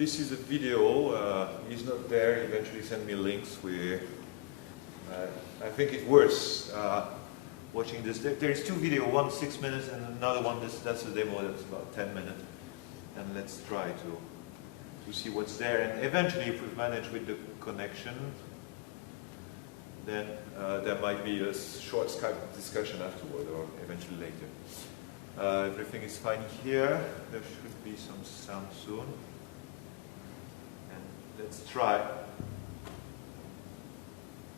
this is a video. He's not there. He eventually sent me links. I think it's worth watching this. There is two videos, one 6 minutes and another one, that's a demo that's about 10 minutes. And let's try to see what's there. And eventually, if we've managed with the connection, then there might be a short Skype discussion afterward or eventually later. Everything is fine here. There should be some sound soon. And let's try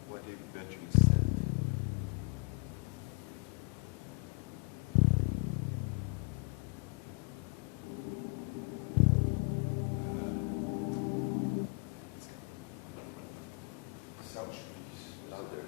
what he eventually said. Sound should be louder.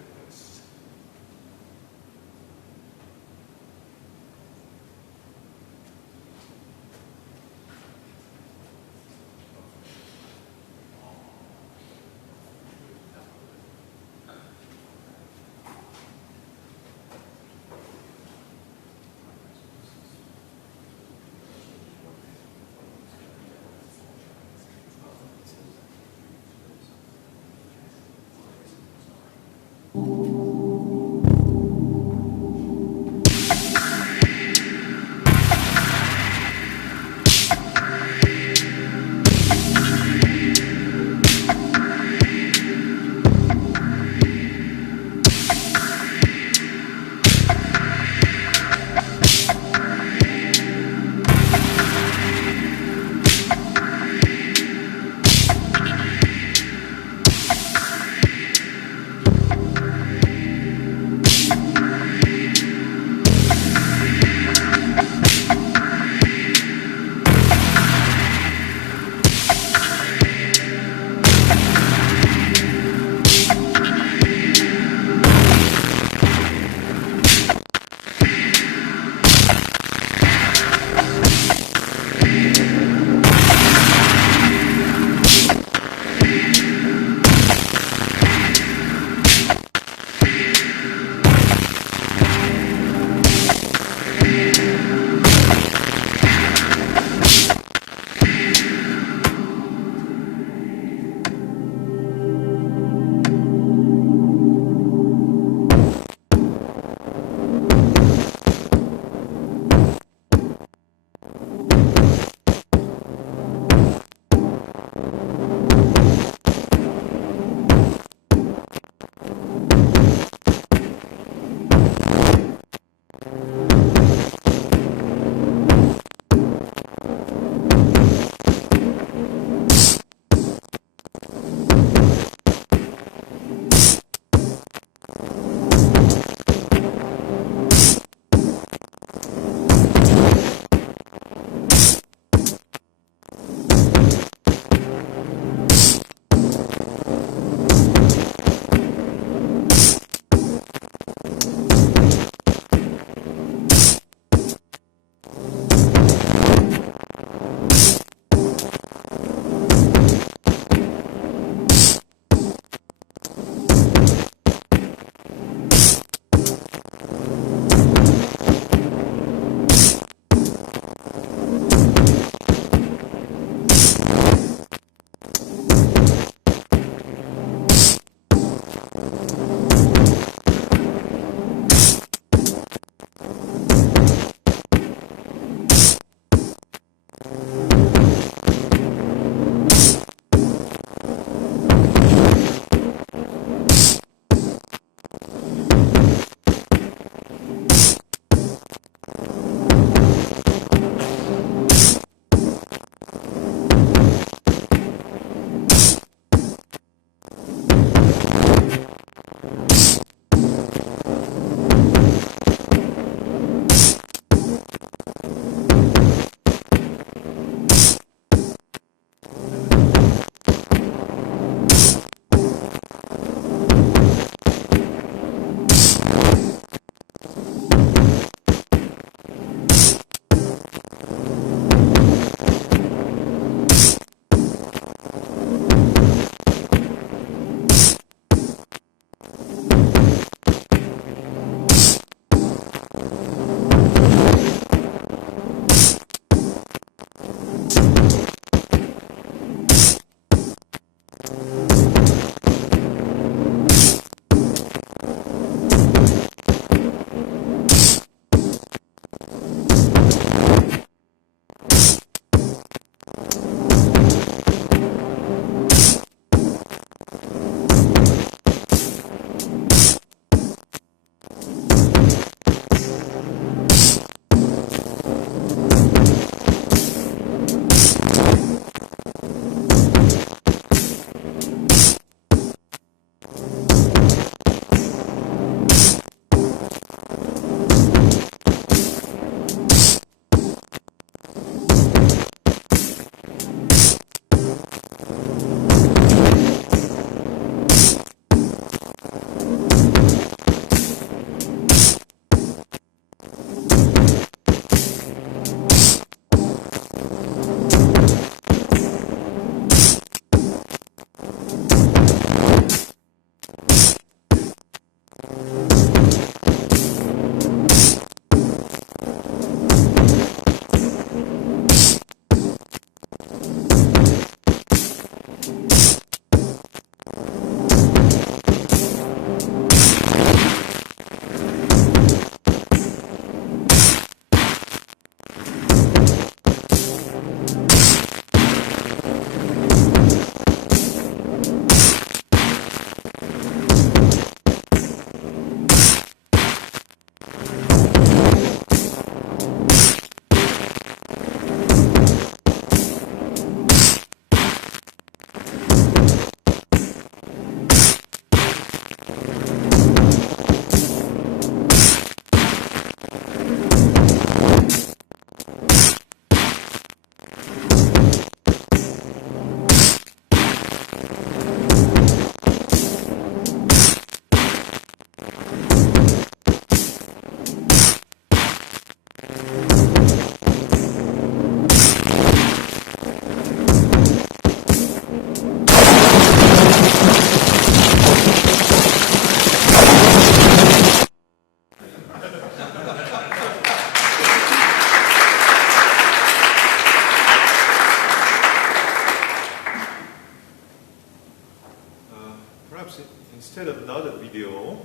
Perhaps instead of another video, you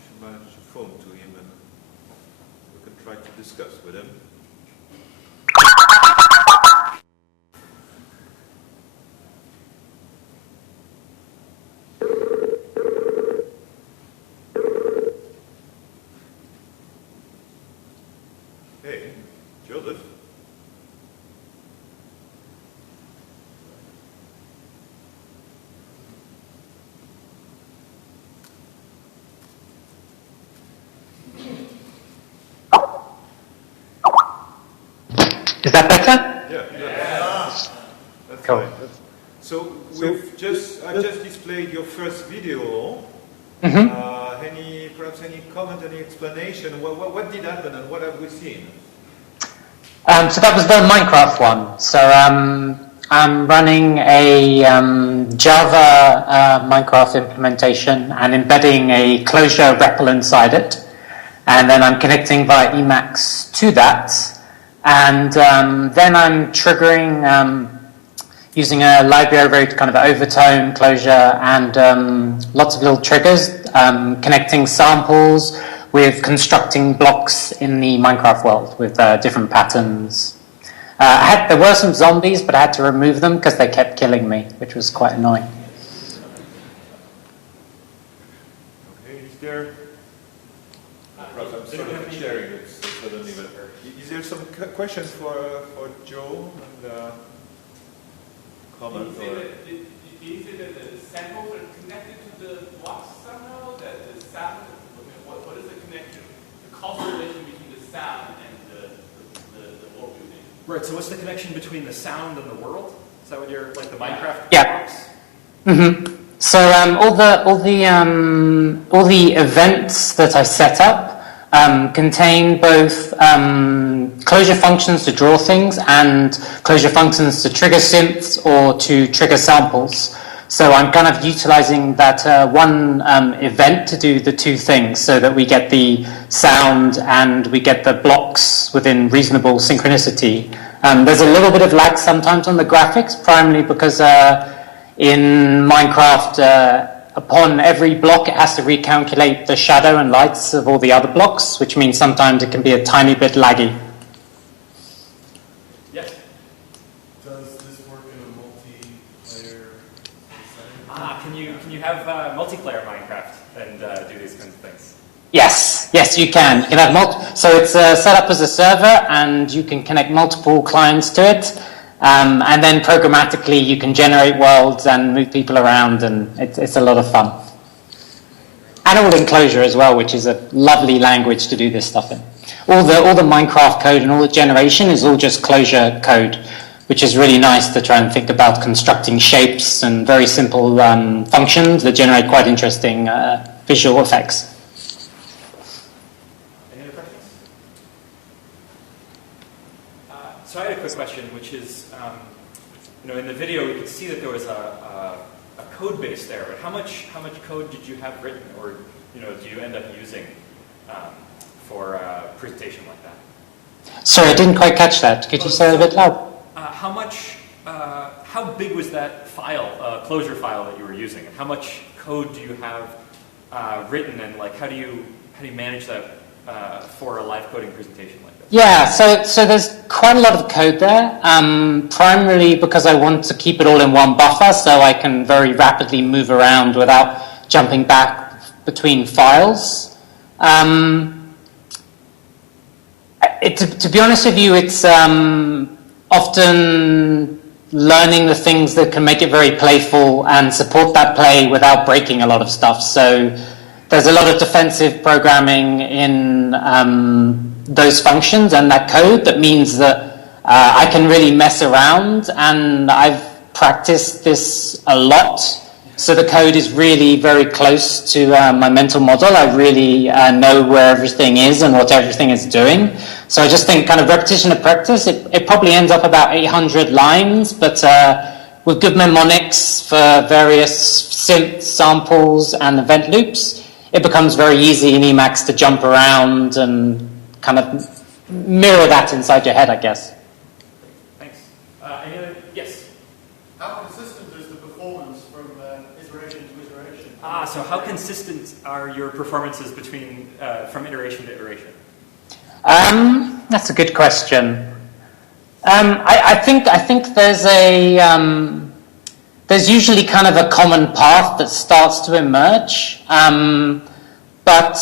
should manage to phone to him and we can try to discuss with him. Hey, Joseph. Is that better? Yeah. That's Cool. fine. So I just displayed your first video. Mm-hmm. Perhaps any comment, any explanation? What did happen and what have we seen? So that was the Minecraft one. So I'm running a Java Minecraft implementation and embedding a closure REPL inside it. And then I'm connecting via Emacs to that. And then I'm triggering using a library to kind of overtone closure and lots of little triggers, connecting samples with constructing blocks in the Minecraft world with different patterns. There were some zombies, but I had to remove them because they kept killing me, which was quite annoying. Okay, is there... Perhaps I'm sort of sharing it suddenly, but is there some questions for Joe and comment? Do you say that the samples are connected to the blocks somehow? That the sound, what is the connection, the causal relation between the sound and the world building? Right, so what's the connection between the sound and the world? Is that what you're, like the Minecraft Yeah. blocks? Mm-hmm. So all the events that I set up contain both closure functions to draw things and closure functions to trigger synths or to trigger samples. So I'm kind of utilizing that one event to do the two things so that we get the sound and we get the blocks within reasonable synchronicity. There's a little bit of lag sometimes on the graphics, primarily because in Minecraft, upon every block, it has to recalculate the shadow and lights of all the other blocks, which means sometimes it can be a tiny bit laggy. Yes. Does this work in a multiplayer setting? Can you have multiplayer Minecraft and do these kinds of things? Yes, you can. You can have so it's set up as a server, and you can connect multiple clients to it. And then programmatically you can generate worlds and move people around, and it's a lot of fun. And all in Clojure as well, which is a lovely language to do this stuff in. All the Minecraft code and all the generation is all just Clojure code, which is really nice to try and think about constructing shapes and very simple functions that generate quite interesting visual effects. Any other questions? So I had a quick question, which is, in the video we could see that there was a code base there, but how much code did you have written, or do you end up using for a presentation like that? Sorry, I didn't quite catch that. Could you say it a bit loud? How big was that file, Clojure file that you were using, and how much code do you have written, and how do you manage that for a live coding presentation like this? Yeah, so there's quite a lot of code there, primarily because I want to keep it all in one buffer so I can very rapidly move around without jumping back between files. To be honest with you, it's often learning the things that can make it very playful and support that play without breaking a lot of stuff. So there's a lot of defensive programming in those functions and that code that means that I can really mess around, and I've practiced this a lot So the code is really very close to my mental model. I really know where everything is and what everything is doing. So I just think kind of repetition of practice, it probably ends up about 800 lines, but with good mnemonics for various synth samples and event loops, it becomes very easy in Emacs to jump around and kind of mirror that inside your head, I guess. Thanks. Any other? Yes? How consistent is the performance from iteration to iteration? So how consistent are your performances between from iteration to iteration? That's a good question. I think there's usually kind of a common path that starts to emerge, but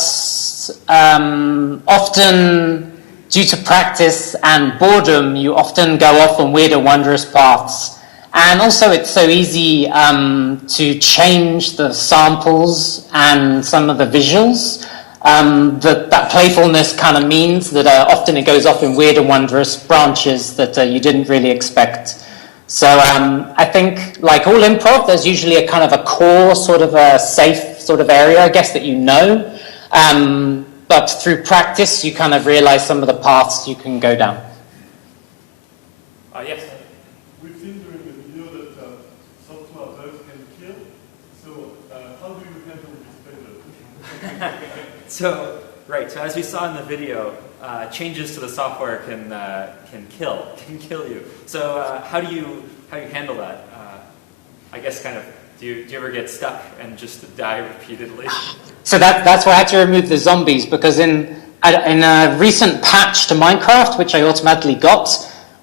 often due to practice and boredom, you often go off on weird and wondrous paths. And also it's so easy to change the samples and some of the visuals. That playfulness kind of means that often it goes off in weird and wondrous branches that you didn't really expect. So I think, like all improv, there's usually a kind of a core, sort of a safe sort of area, I guess, that you know. But through practice, you kind of realize some of the paths you can go down. Yes? We've seen during the video that software bugs can kill. So how do you handle this failure? So, right, so as we saw in the video, changes to the software can kill you. So how do you handle that? I guess kind of, do you ever get stuck and just die repeatedly? So that's why I had to remove the zombies, because in a recent patch to Minecraft, which I automatically got,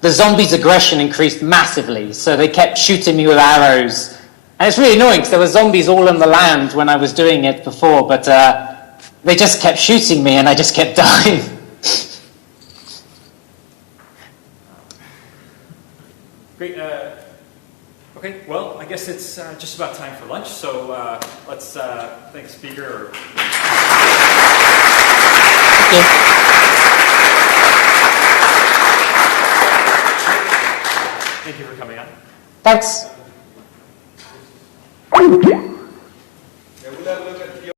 the zombies' aggression increased massively. So they kept shooting me with arrows. And it's really annoying because there were zombies all in the land when I was doing it before, but they just kept shooting me and I just kept dying. Great. Okay, well, I guess it's just about time for lunch, so let's thank the speaker. Thank you for coming on. Thanks.